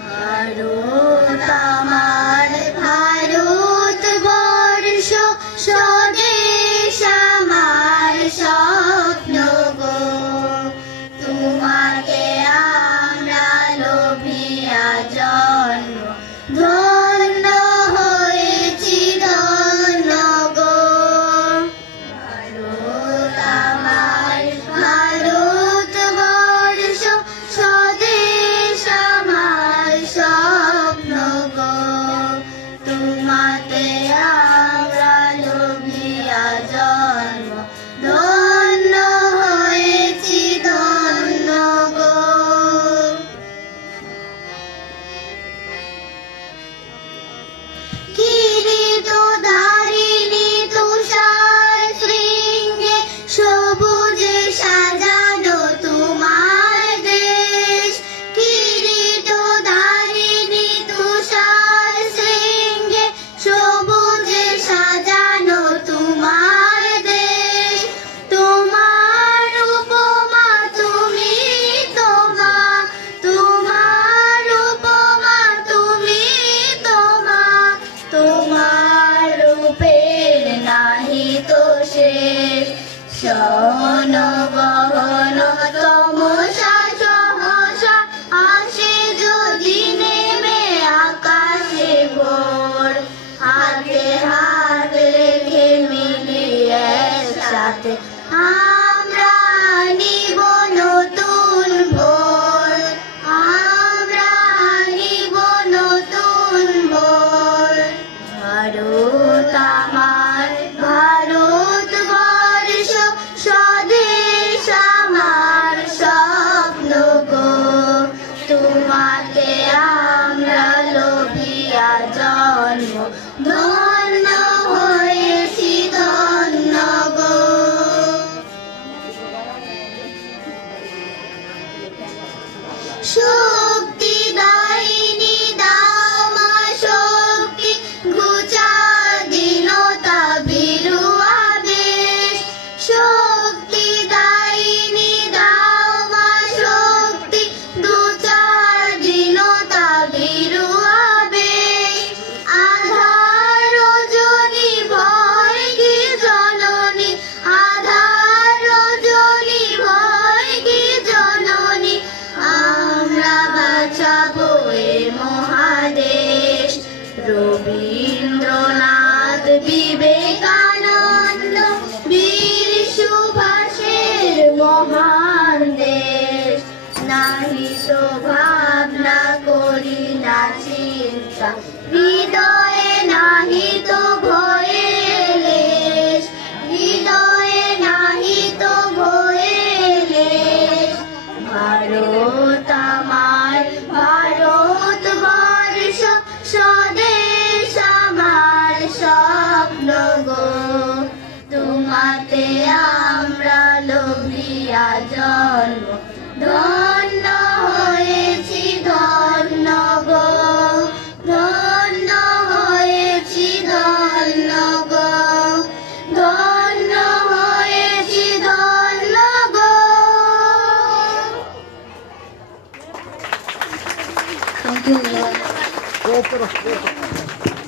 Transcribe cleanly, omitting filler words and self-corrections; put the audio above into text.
ভারত আমার ভারতবর্ষ স্বদেশ আমার স্বপ্ন গো, তোমাকে আমরা লোভিয়া জন্ম ধন্য হয়েছি ধন্য গো। ভারত আমার ভারতবর্ষ স্বদেশ আমার স্বপ্ন গো, তোমাকে আমরা লোভিয়া জন্ম ধন্য হয়েছি ধন্য গো। কিরীটধারিণী তুষার শৃঙ্গে সবুজে সাজানো তোমার দেশ, কিরীটধারিণী তুষার শৃঙ্গে সবুজে সাজানো তোমার দেশ। তোমার উপমা তুমি তোমা, তোমার উপমা তুমি তোমা, তোমার রূপের নাহি তো শেষ। শয়ন গহন তমসা সহসা আসে যদি নেমে আকাশে ভোর, হাতে হাত রেখে মিলিয়ে একসাথে আমরা নিব নতুন ভোর, আমরা নিব নতুন ভোর। ভারত আমার ভারতবর্ষ স্বদেশ আমার স্বপ্ন গো, তোমাকে আমরা লোভিয়া জন্ম ধন্য হয়েছি ধন্য গো। শক্তি দায়িনী দাও মা শক্তি, ঘুচা দীনতা ভীরু আবেশ। শক্তি দায়িনী দাও মা শক্তি, ঘুচা দীনতা ভীরু আবেশ। আধার রজনী ভয় কি জননী, আধার রজনী ভয় কি জননী, আমরা বাঁচাবো এ মহাদেশ। রবীন্দ্রনাথ বিবেকানন্দ বীর সুভাষের মহান দেশ, নাহি তো ভাবনা করি না চিন্তা, হৃদয়ে নাহি তো ভয়ের লেশ, হৃদয়ে নাহি তো ভয়ের লেশ। ভারত আমার ভারতবর্ষ স্বদেশ আমার স্বপ্ন গো, তোমাতে আমরা লোভিয়া জন্ম ধন্য হয়েছি ধন্য গো, ধন্য হয়েছি ধন্য গো, ধন্য হয়েছি ধন্য গো। Thank you.